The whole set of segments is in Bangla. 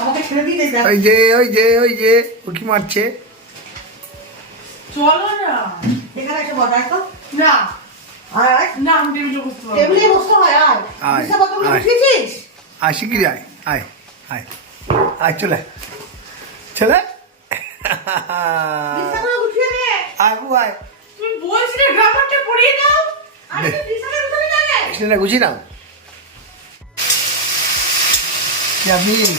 আমাকে ছেড়ে দিই না। ওই যে উকি মারছে। চলো না। এখানে এসে বসাই তো। না আয় আয়। না আমি টেবিলে বসতে পারবো না। টেবিলে বসতে হয় আয়। আয়, বিছানাপত্রগুলো আয়। গুছিয়েছিস? আয় শিগগিরি আয় আয় আয় আয় চলে চলে বিছানাগুলো গুছিয়ে নে। আয় বউ আয়। তুমি বলছিলে গ্রামারটা পড়িয়ে দাও। আরে তুই বিছানা গুছিয়ে নে। সেটা গুছি নাও। Yamin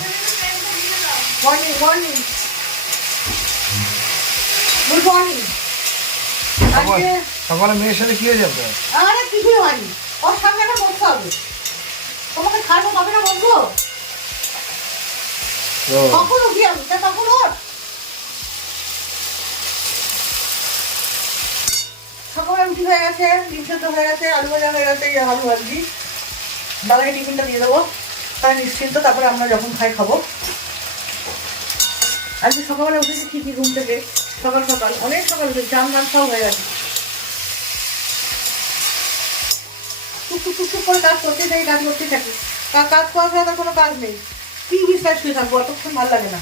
morning morning. Good morning. আজকে সকালে মেয়ের সাথে কি হয়ে যাবে? আরে কিছুই হয়নি। ওর সামনে একটা বসতে হবে। তোমাকে খাবো কবে না বলবো? কখন উঠি আমি? তা তখন ওঠ। সকালে রুটি হয়ে গেছে, ডিম সেদ্ধ হয়ে গেছে, আলু ভাজা হয়ে গেছে, এই আলু ভাজি। দাদাকে টিফিনটা দিয়ে দেবো। তাই নিশ্চিন্ত, তারপরে আমরা যখন খাই খাবো। আজকে সকালবেলা উঠেছি ঠিকই ঘুম থেকে, সকাল সকাল অনেক সকাল উঠে চান গান সব হয়ে গেছে। টুক টুক টুক টুক করে কাজ করতে থাকি, কাজ করতে থাকি। কাজ করার ছাড়া তার কোনো কাজ নেই। কি বিশ্বাস শুয়ে থাকবো, অতক্ষণ ভালো লাগে না।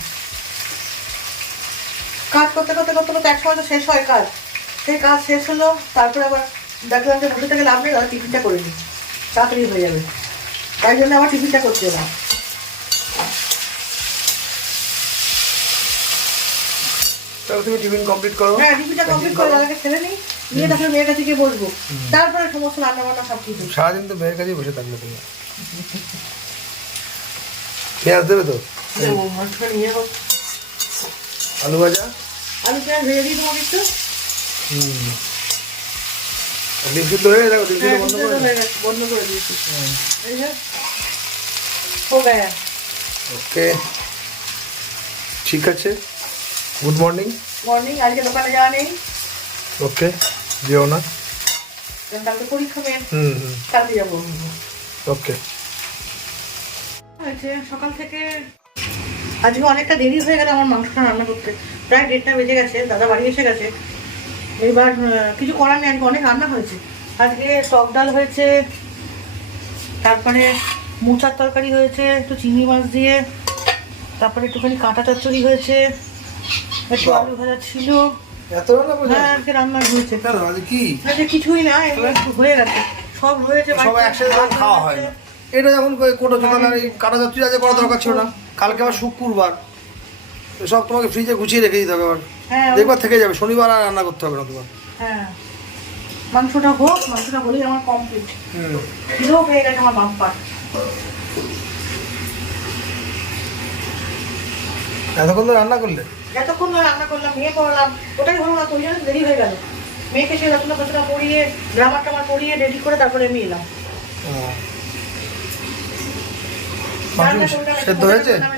কাজ করতে করতে করতে করতে এক সময় তো শেষ হয় কাজ। সেই কাজ শেষ হলো, তারপরে আবার দেখলাম যে বসে থেকে লাভ নেই, দাদা টিফিনটা করে নিই, তাড়াতাড়ি হয়ে যাবে। তাই জন্য আমার টিফিনটা করতে হবে। তাহলে তুমি টিফিন কমপ্লিট করো। হ্যাঁ, টিফিনটা কমপ্লিট করে দাদাকে ছেড়ে নিই, নিয়ে তারপরে মেয়ের কাছে গিয়ে বসবো। তারপরে সমস্ত রান্না বান্না সব কিছু। সারাদিন তো মেয়ের কাছেই বসে থাকলে তুমি। পেঁয়াজ দেবে তো? দেবো, মাছটা নিয়ে যাবো। আলু ভাজা? আলু পেঁয়াজ ভেজে দিই তোমাকে একটু। ডিম সিদ্ধ হয়ে দেখো, ডিম সিদ্ধ হ্যাঁ, বন্ধ ডিম করে সেদ্ধ হয়ে গেছে, বন্ধ করে দিয়েছি। এই যে, হো গায়া। ওকে ঠিক আছে। Good morning. মর্নিং। আজকে দোকানে যাওয়া নেই, ওকে যেও না। কারণ কালকে পরীক্ষা মেয়ে, হুম কালকে যাবো। ওকে। হয়েছে সকাল থেকে আজকে অনেকটা দেরি হয়ে গেল আমার মাংসটা রান্না করতে। প্রায় 1:30 বেজে গেছে, দাদা বাড়ি এসে গেছে। এবার কিছু করার নেই, আজকে অনেক রান্না হয়েছে। আজকে টক ডাল হয়েছে, তারপরে মোচার তরকারি হয়েছে একটু চিংড়ি মাছ দিয়ে, তারপরে একটুখানি কাঁটা চচ্চড়ি হয়েছে, একটু আলু ভাজা ছিল। এত রান্না করে? হ্যাঁ, আজকে রান্না হয়েছে। কেন আজ কি? আজকে কিছুই না, এগুলো একটু হয়ে গেছে, সব রয়েছে। সবাই একসাথে যখন খাওয়া হয় না। এটা যখন কোটো চোখানা এই কাটা যাত্রী আজ করা দরকার ছিল না। কালকে আবার শুক্রবার, সব তোমাকে ফ্রিজে গুছিয়ে রেখে দিতে হবে। আবার হ্যাঁ, দেখবার থেকে যাবে, শনিবার আর রান্না করতে হবে না তোমার। হ্যাঁ, মাংসটা হোক, মাংসটা হলেই আমার কমপ্লিট। খিদেও পেয়ে গেছে আমার বাম্পার। এতক্ষণ তো রান্না করলে? এতক্ষণ ধরে রান্না করলাম, মেয়ে পড়ালাম, ওটাই হলো না তো, ওই জন্য দেরি হয়ে গেল। মেয়েকে সে রচনা ফচনা পড়িয়ে, গ্রামার টামার পড়িয়ে রেডি করে তারপরে আমি এলাম। মাংস রান্না করলাম, সেদ্ধ একটু হয়েছে? করলাম,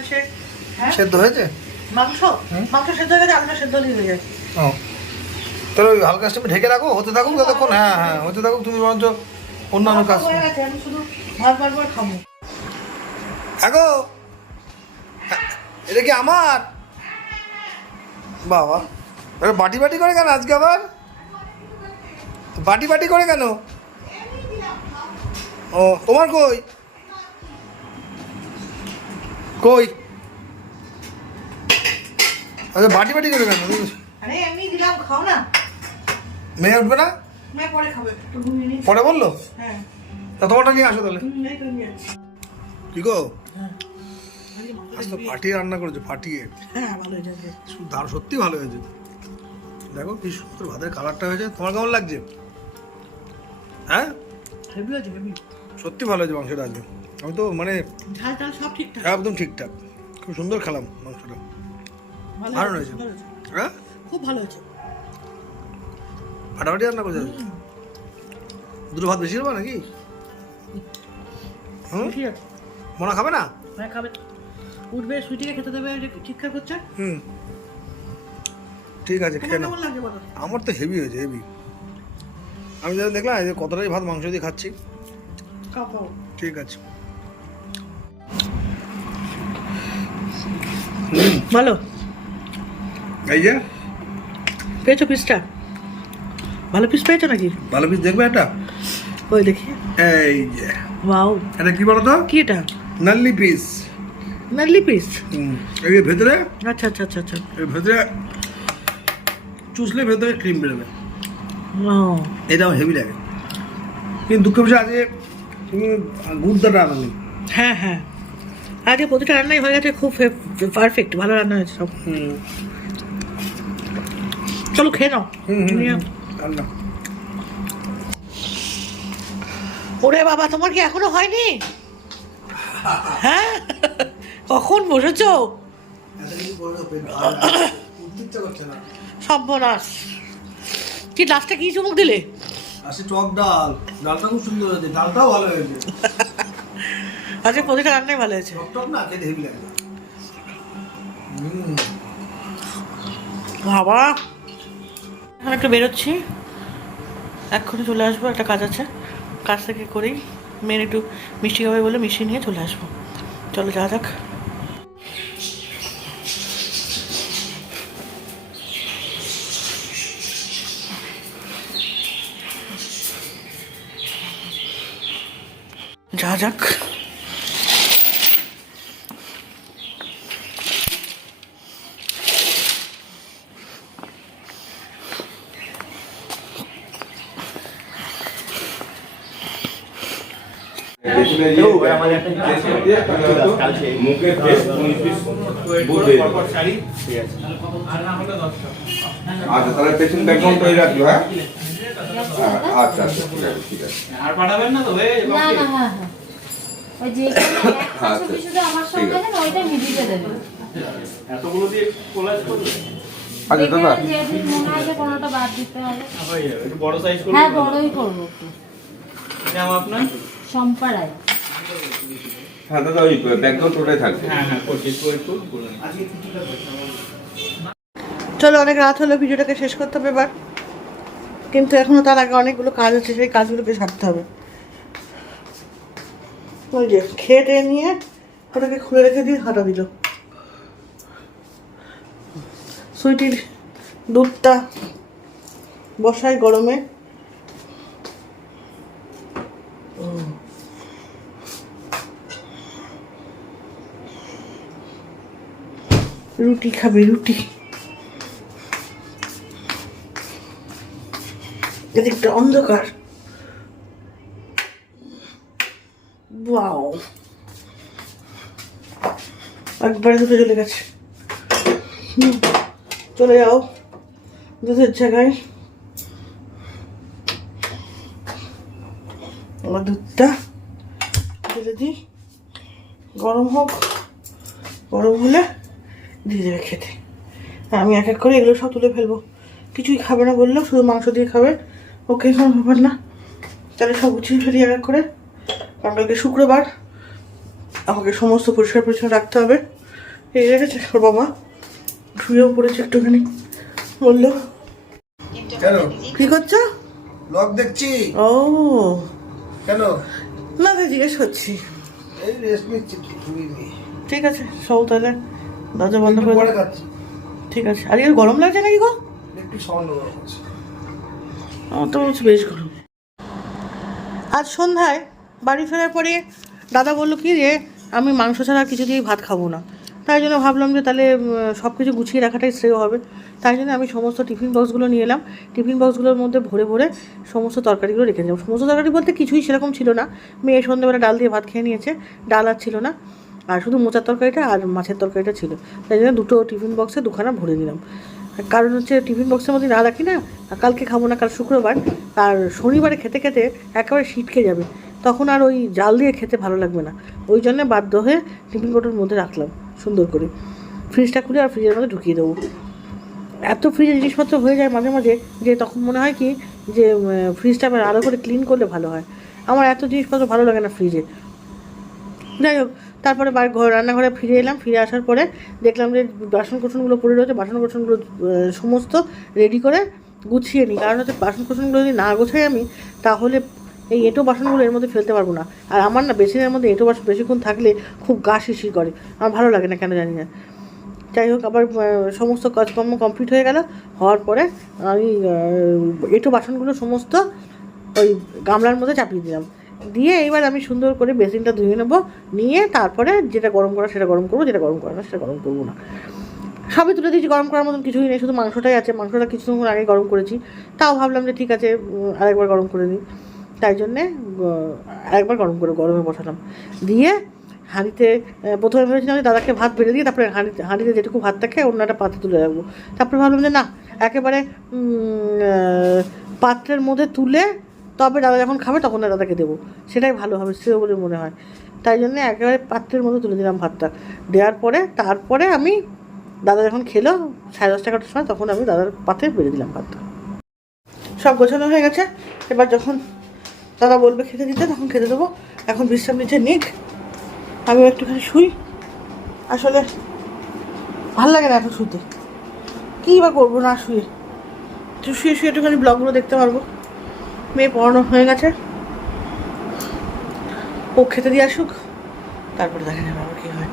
হ্যাঁ, সেদ্ধ হয়েছে? মাংস মাংস সেদ্ধ হয়ে গেছে, আলুটা সেদ্ধ হয়ে যায়। ও তাহলে ওই হালকা স্টেপে ঢেকে রাখো, হতে থাকুক ততক্ষণ। হ্যাঁ হ্যাঁ হতে থাকুক, তুমি বরঞ্চ অন্যান্য কাজ। হয়ে গেছে, আমি শুধু ভাত বারবার খাবো। আগো এটা কি আমার বাবা? আরে বাটি বাটি করে কেন আজকে আবার? বাটি বাটি করে কেন? ও তোমার কই কই? আচ্ছা বাটি বাটি করে কেন? আরে এমনি দিলাম, খাও না। মেয়ে উঠবে না? মেয়ে পরে খাবে, একটু ঘুমিয়ে নিই। পরে বললো? হ্যাঁ, তা তোমারটা নিয়ে আসো তাহলে। এই তো নিয়ে যাচ্ছি। কি গো? হ্যাঁ, আজ তো ফাটিয়ে রান্না করেছো, ফাটিয়ে। হ্যাঁ, ভালো হয়ে যাবে। দারুণ, সত্যি ভালো হয়েছে। দেখো কি সুন্দর ভাতের কালারটা হয়েছে। তোমার কেমন লাগছে? হ্যাঁ হেভি আছে, হেভি। সত্যি ভালো হয়েছে মাংসটা আজকে। আমি তো মানে ঝাল টাল সব ঠিকঠাক। একদম ঠিকঠাক, খুব সুন্দর খেলাম মাংসটা। ভালো দারুণ হয়েছে। ভালো হয়েছে, হ্যাঁ খুব ভালো হয়েছে। ফাটাফাটি রান্না করেছে। দুটো ভাত বেশি হবে নাকি? হুম ঠিক আছে, মনা খাবে না? হ্যাঁ খাবে। উঠবে, সুইটিকে খেতে দেবে, ওই যে চিৎকার করছে। হুম ঠিক আছে, তোমার খেয়ে নাও। কেমন লাগছে বলো? আমার তো হেভি হয়েছে, হেভি। আমি যখন দেখলাম এই যে কতটাই ভাত মাংস দিয়ে খাচ্ছি। খাও খাও। ঠিক আছে। বলো, এই যে পেয়েছো পিসটা? ভালো পিস পেয়েছো নাকি? ভালো পিস দেখবে এটা? ওই দেখি। এই যে ওয়াও, এটা কি বলো তো? কি এটা? নাল্লি পিস। না লিপিস। এই যে ভেতরে, আচ্ছা আচ্ছা আচ্ছা আচ্ছা। এর ভেতরে চুষলে ভেতরে ক্রিম বেরোবে, ও এটা আমার হেভি লাগে। কিন্তু দুঃখ বিষয় আজকে তুমি গুড়দাটা আনানি। হ্যাঁ হ্যাঁ, আজকে প্রতিটা রান্নাই হয়ে গেছে, খুব পারফেক্ট, ভালো রান্না হয়েছে সব। চলো খেয়ে নাও। নিয়ে নাও। রান্না ওরে বাবা, তোমার কি এখনো হয়নি? হ্যাঁ, কখন বসেছো? সর্বনাশ, কি লাস্টে কি চুমুক দিলে? আসে টক ডাল, ডালটা খুব সুন্দর হয়েছে, ডালটাও ভালো হয়েছে। আজকে প্রতিটা রান্নাই ভালো হয়েছে। টক টক না খেতে হেভি লাগে। বাবা, এখন একটু বেরোচ্ছি, এক্ষুনি চলে আসবো, একটা কাজ আছে, কাজ থেকে করেই মেয়ের একটু মিষ্টি খাবে বলে মিষ্টি নিয়ে চলে আসবো। চলো যাওয়া যাক। যা যাক। মুখের ফেস 19 পিস বুঝে আচ্ছা, তাহলে পেছন ব্যাকগ্রাউন্ড তৈরি রাখলো। হ্যাঁ আচ্ছা আচ্ছা, ঠিক আছে ঠিক আছে। আর পাঠাবেন না তো? না না, হ্যাঁ হ্যাঁ, ওই যে ছবি শুধু আমার সঙ্গে দেন, ওইটা মিডিতে দেবেন। এতগুলো দিয়ে কোলাজ করবে? আচ্ছা দাদা, যেদিন মনে হয় যে কোনোটা বাদ দিতে হবে। হয়ে যাবে, একটু বড় সাইজ করবে। হ্যাঁ, বড়ই করবো একটু। নাম আপনার? সম্পারায়। হ্যাঁ দাদা, ওই ব্যাকগ্রাউন্ড ওটাই থাকবে। হ্যাঁ হ্যাঁ, করছি, একটু বলে নিন। চলো, অনেক রাত হলো, ভিডিওটাকে শেষ করতে হবে এবার, কিন্তু এখনো তার আগে অনেকগুলো কাজ আছে, সেই কাজগুলোকে সারতে হবে। ওই যে খেয়ে টেয়ে নিয়ে ওটাকে খুলে রেখে দিয়ে হাঁটা দিল। সুইটির দুধটা বসাই গরমে। রুটি খাবে, রুটি। এদিকটা অন্ধকার। ওয়াও, একবারে দুটো চলে গেছে। চলে যাও দুধের জায়গায়। আমার দুধটা ঢেলে দিই, গরম হোক, গরম হলে দিয়ে দেবে খেতে। আমি এক এক করে এগুলো সব তুলে ফেলবো। কিছুই খাবে না বললো, শুধু মাংস দিয়ে খাবে। ওকে, কোনো ব্যাপার না, তাহলে সব গুছিয়ে ফেলি এক এক করে, কারণ কালকে শুক্রবার, আমাকে সমস্ত পরিষ্কার পরিচ্ছন্ন রাখতে হবে। এই রেখেছে ওর বাবা, শুয়েও পড়েছে একটুখানি, বললো। কেন কি করছো? ব্লগ দেখছি। ও কেন? না, তাই জিজ্ঞেস করছি। এই রেস্ট নিচ্ছি, শুইনি। ঠিক আছে, সব তাহলে দরজা বন্ধ করে পরে দাও। খাচ্ছি। ঠিক আছে। আজকে গরম লাগছে নাকি গো? একটু সামান্য গরম আছে। আমার তো বলছি বেশ গরম। আজ সন্ধ্যায় বাড়ি ফেরার পরে দাদা বললো কি যে আমি মাংস ছাড়া কিছু দিয়েই ভাত খাবো না। তাই জন্য ভাবলাম যে তাহলে সব কিছু গুছিয়ে রাখাটাই শ্রেয় হবে। তাই জন্য আমি সমস্ত টিফিন বক্সগুলো নিয়ে এলাম। টিফিন বক্সগুলোর মধ্যে ভরে ভরে সমস্ত তরকারিগুলো রেখে দিলাম। সমস্ত তরকারি বলতে কিছুই সেরকম ছিল না। মেয়ে সন্ধ্যেবেলা ডাল দিয়ে ভাত খেয়ে নিয়েছে, ডাল আর ছিল না, আর শুধু মোচার তরকারিটা আর মাছের তরকারিটা ছিল। তাই জন্য দুটো টিফিন বক্সে দুখানা ভরে দিলাম। কারণ হচ্ছে টিফিন বক্সের মধ্যে না রাখি না, কালকে খাবো না, কাল শুক্রবার, আর শনিবারে খেতে খেতে একেবারে শীতকে যাবে, তখন আর ওই জাল দিয়ে খেতে ভালো লাগবে না। ওই জন্য বাধ্য হয়ে টিফিন কৌটোর মধ্যে রাখলাম সুন্দর করে। ফ্রিজটা খুলে আর ফ্রিজের মধ্যে ঢুকিয়ে দেবো। এত ফ্রিজে জিনিসপত্র হয়ে যায় মাঝে মাঝে যে তখন মনে হয় কি যে ফ্রিজটা আবার আরও করে ক্লিন করলে ভালো হয়। আমার এত জিনিসপত্র ভালো লাগে না ফ্রিজে। যাই হোক, তারপরে রান্নাঘরে ফিরে এলাম। ফিরে আসার পরে দেখলাম যে বাসনকোসনগুলো পড়ে রয়েছে, বাসনকোসনগুলো সমস্ত রেডি করে গুছিয়ে নিই। কারণ হচ্ছে বাসনকোসনগুলো যদি না গোছাই আমি, তাহলে এই এঁটো বাসনগুলো এর মধ্যে ফেলতে পারবো না। আর আমার না বেসিনের মধ্যে এঁটো বাসন বেশিক্ষণ থাকলে খুব গা শিরশির করে, আমার ভালো লাগে না, কেন জানি না। যাই হোক, আবার সমস্ত কাজকর্ম কমপ্লিট হয়ে গেল। হওয়ার পরে আমি এঁটো বাসনগুলো সমস্ত ওই গামলার মধ্যে চাপিয়ে দিলাম। দিয়ে এইবার আমি সুন্দর করে বেসিনটা ধুয়ে নেবো, নিয়ে তারপরে যেটা গরম করা সেটা গরম করবো, যেটা গরম করা না সেটা গরম করবো না। সবই তুলে দিয়েছি, গরম করার মতন কিছুই নেই, শুধু মাংসটাই আছে। মাংসটা কিছুক্ষণ আগে গরম করেছি, তাও ভাবলাম যে ঠিক আছে আরেকবার গরম করে নিই, তাই জন্যে আরেকবার গরমে বসালাম। দিয়ে হাঁড়িতে প্রথমে ভেবেছিলাম যে দাদাকে ভাত বেড়ে দিয়ে তারপরে হাঁড়িতে যেটুকু ভাত থাকে অন্য একটা পাত্রে তুলে রাখবো। তারপরে ভাবলাম যে না, একেবারে পাত্রের মধ্যে তুলে তবে দাদা যখন খাবে তখন দাদাকে দেবো, সেটাই ভালো হবে সেও বলে মনে হয়। তাই জন্যে একেবারে পাত্রের মধ্যে তুলে দিলাম ভাতটা। দেওয়ার পরে তারপরে আমি দাদা যখন খেলো 10:30-11টার সময়, তখন আমি দাদার পাতে বেড়ে দিলাম ভাতটা। সব গোছানো হয়ে গেছে, এবার যখন দাদা বলবে খেতে দিতে তখন খেতে দেবো। এখন বিশ্রাম নিচ্ছে নিক, আমিও একটুখানি শুই। আসলে ভালো লাগে না এখন শুতে, কী বা করবো না শুয়ে, শুয়ে একটুখানি ব্লগগুলো দেখতে পারবো। মেয়ে পড়ানো হয়ে গেছে, ও খেতে দিয়ে আসুক, তারপরে দেখা যাবে আবার কী হয়।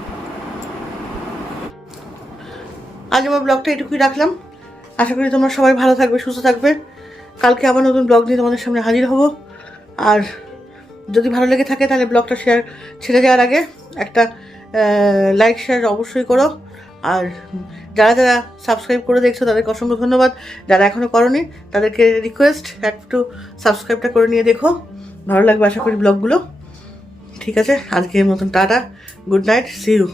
আজ আমার ব্লগটা এটুকুই রাখলাম। আশা করি তোমরা সবাই ভালো থাকবে, সুস্থ থাকবে। কালকে আবার নতুন ব্লগ নিয়ে তোমাদের সামনে হাজির হব। আর যদি ভালো লেগে থাকে তাহলে ব্লগটা ছেড়ে যাওয়ার আগে একটা লাইক শেয়ার অবশ্যই করো। আর যারা যারা সাবস্ক্রাইব করে দেখছো তাদেরকে অসংখ্য ধন্যবাদ। যারা এখনও করোনি তাদেরকে রিকোয়েস্ট একটু সাবস্ক্রাইবটা করে নিয়ে দেখো, ভালো লাগবে আশা করি ব্লগগুলো। ঠিক আছে, আজকের মতন tata, good night, see you.